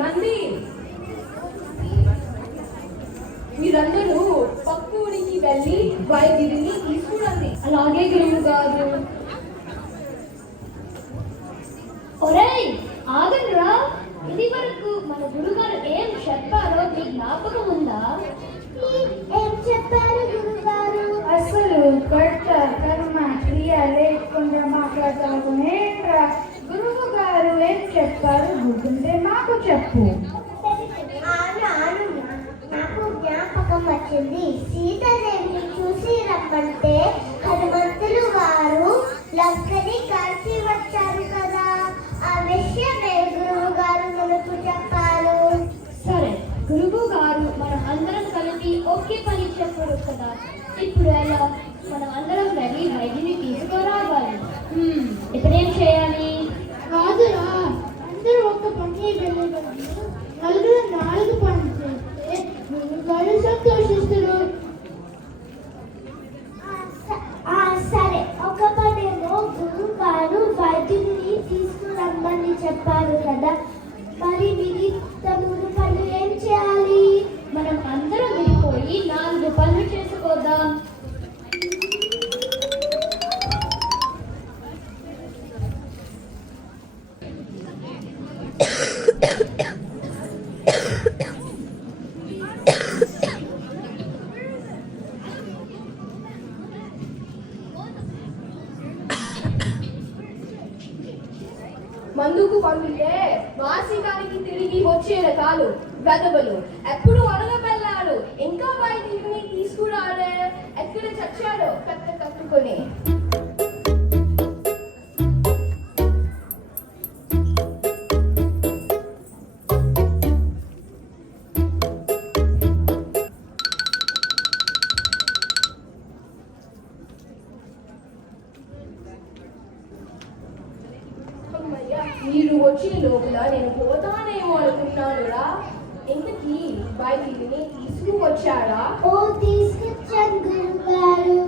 రండి. మీరందరూ పక్క ఊరికి వెళ్ళి వైద్యుడిని తీసుకురండి. అలాగే గురువు గారు. ఒరేయ్ ఆగండ్రా, ఇది వరకు మన గురుగారు ఏం చెప్పారో మీ జ్ఞాపకం ఉందా? ఏం చెప్పారు గురుగారు? అసలు కర్త కర్మ క్రియ లేకుండా మాట్లాడతారు ఏంట్రా? గురువు గారు ఏం చెప్పారు గుర్తుంటే మాకు చెప్పు. నాకు జ్ఞాపకం వచ్చింది. సీతాదేవిని చూసి రమ్మంటే హనుమంతులు గారు లంకని కాల్చి వచ్చారు కదా, ఆ విషయమే గురువు గారు మనకు చెప్పారు. సరే, గురువు గారు మనం అందరం కలిపి ఒకే పని చెప్పరు కదా. ఇప్పుడు ఎలా? మనం అందరం వెళ్ళి వైద్యుని తీసుకురావాలి. ఇప్పుడేం చేయాలి? కాదురా, అందరూ ఒక పని వెళ్ళగలరు. నలుగురు 4 పనులు చేస్తే గురువుగారు సంతోషిస్తారు. సరే, ఒక పనేమో గురువు గారు వైద్యుని తీసుకురమ్మని చెప్పారు కదా, మరి మిగతా 3 పనులు ఏం చేయాలి? మనం అందరం విడిపోయి 4 పనులు చేసుకోదాం. మందుకు పంపితే వాసికానికి తిరిగి వచ్చే రకాలు గదబలు ఎప్పుడు అడగబెళ్ళారు. ఇంకా వైద్యుడిని తీసుకురాలే. ఎక్కడ చచ్చాడో కట్ట కట్టుకొని. మీరు వచ్చిన లోపల నేను పోతానేమో అనుకున్నానురా. ఇంతకీ వైద్యుడిని తీసుకువచ్చారా? ఓ, తీసుకొచ్చాను గురుగారు.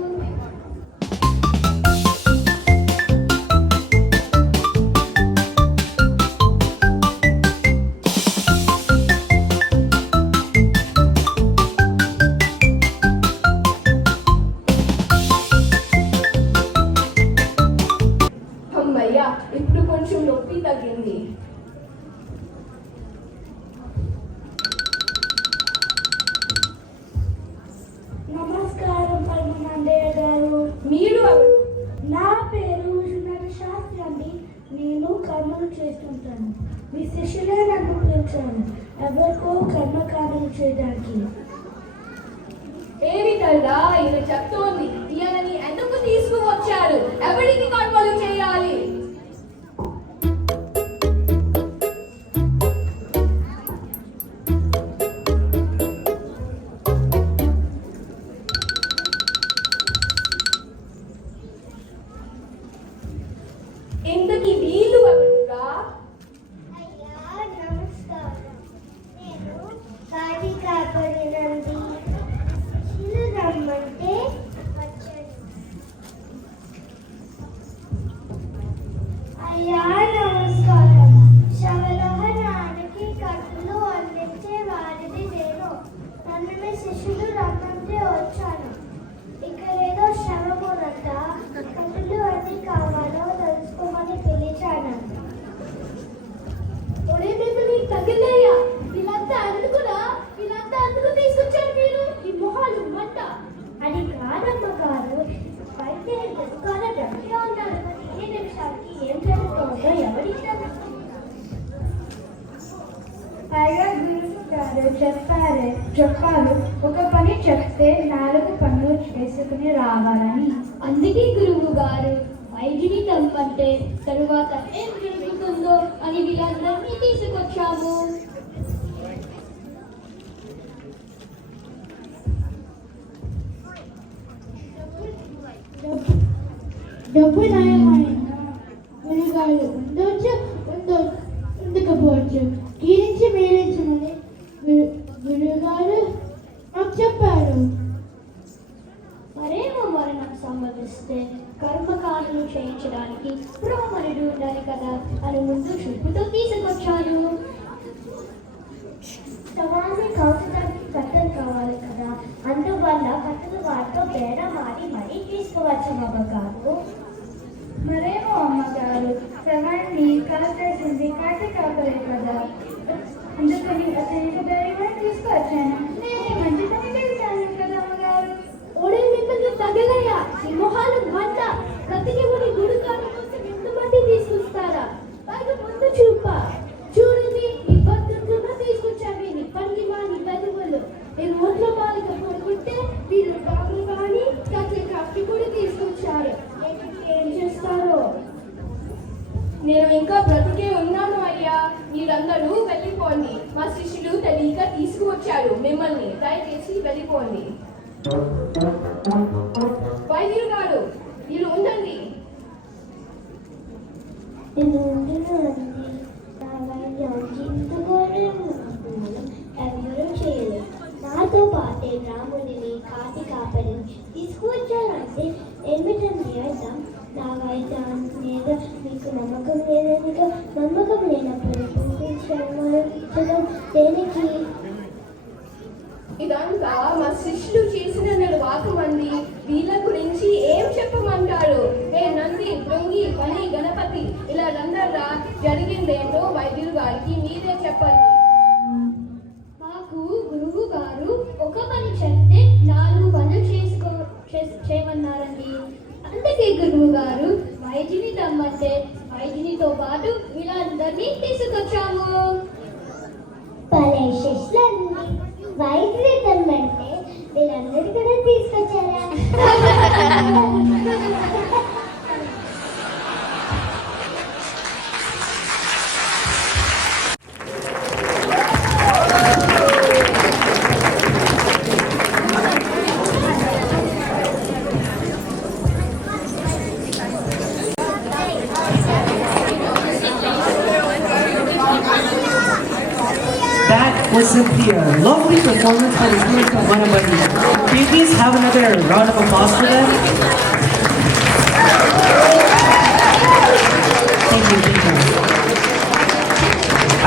అమ్మయ్యా, ఇప్పుడు కొంచెం నొప్పి తగ్గింది. నమస్కారం పరమానందయ్య గారు. మీరు ఎవరు? నా పేరు విశ్వనాథ శాస్త్రి అండి. నేను కర్మలు చేస్తుంటాను. మీ శిష్యులే నన్ను పిలిచాను ఎవరికో కర్మకాండలు చేయడానికి. ఏమి తల్లా ఈయన చెప్తోంది? ఈయనని ఎందుకు తీసుకువచ్చారు? ఎవరికి కర్మలు చేయాలి? ఇంతకీ వీళ్ళు ఎవరురా? అయ్యా నమస్కారం, నేను కాళీ కాపాడినండి. శిష్యులు రమ్మంటే వచ్చాను. అయ్యా నమస్కారం, శవలోహనానికి కట్టులు అందించే వారిది నేను. నన్ను మీ శిష్యులు రమ్మంటే వచ్చాను. ఇక్కడ ఏదో శవమునంట, కట్టులు అన్ని కావాలో తెలుసుకోమని పిలిచానంట. ఒరే మీకు నీకు తగ్గిందయ్యా. వీళ్ళంతా అందుకు తీసుకొచ్చారు మీరు. ఈ మొహాలు మంట. అది కాదమ్మ గారు, వైద్యులు తెలుసుకోవాలని గట్టిగా ఉన్నారు. ఏ నిమిషానికి ఏం జరుగుతుందో ఎవరికి తెలుసు? పైగా గురువు గారు చెప్పారు ఒక పని చెప్తే 4 పనులు చేసుకుని రావాలని. అందుకే గురువు గారు వైద్యుని తెమ్మంటే తరువాత ఏం జరుగుతుందో అని వీళ్ళందరినీ తీసుకొచ్చాము. డబ్బు నయమైన గురుగారు ఉండొచ్చు ఉండకపోవచ్చు. కీరించి మీరించమని గురుగారు మాకు చెప్పారు. మరేమో మరణం సంభవిస్తే కర్మకాండలు చేయించడానికి బ్రాహ్మణుడు ఉండాలి కదా అని ముందు చూపుతో తీసుకొచ్చాను. తీసుకొచ్చాను. నేనే మంచి పని చేశాను కదా అమ్మగారు. ఒడే మిమ్మల్ని తగలయ్యా సింహాలు వంట ప్రతికి గుడికాల కోసం ఎంతమంది తీసుకొస్తారా? పైగా ముందు చూడండి నీ భద్రతగా తీసుకొచ్చావి నీ పండి మాని పెదవులు. నేను ఒంట్లో బాలిక పడుకుంటే మీరు బాబు కానీ కట్లే కాఫీ కూడా తీసుకొచ్చారు. ఏం చేస్తారో? నేను ఇంకా బ్రతికే ఉన్నాను అయ్యా. మీరందరూ వెళ్ళిపోండి. మా శిష్యులు తెలియక తీసుకువచ్చారు మిమ్మల్ని. దయచేసి వెళ్ళిపోండి. వైద్యులు గారు మీరు ఉండండి. ఎవరు చేయలేదు. నాతో పాటే రాముడిని కాటి కాపరిని తీసుకువచ్చారంటే ఏమిటండి అర్థం? నా వైద్యం మీద మీకు నమ్మకం లేదనిగా నమ్మకం లేనప్పుడు పంపించడం దేనికి? ఇదంతా మా శిష్యులు చేసిన నిర్వాకం అండి. వీళ్ళ గురించి ఏం చెప్పమంటారు? నంది భృంగి పని గణపతి ఇలా రందర్రా జరిగిందేంటో వైద్యులు గారికి మీరే చెప్పండి. మాకు గురువు గారు ఒక పని చెప్తే 4 పనులు చేయమన్నారండి. అందుకే గురువు గారు వైద్యుని తమ్మంటే వైద్యునితో పాటు వీళ్ళందరినీ తీసుకొచ్చాము. భలే శిష్యులండి. వైద్యులు తమ్మంటే వీళ్ళందరూ కూడా తీసుకొచ్చారా? That was simply a lovely performance by the students of Manabadi. Can you please have another round of applause for them? Thank you.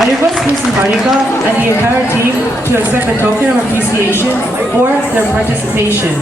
I request Ms. Marika and the entire team to accept a token of appreciation for their participation.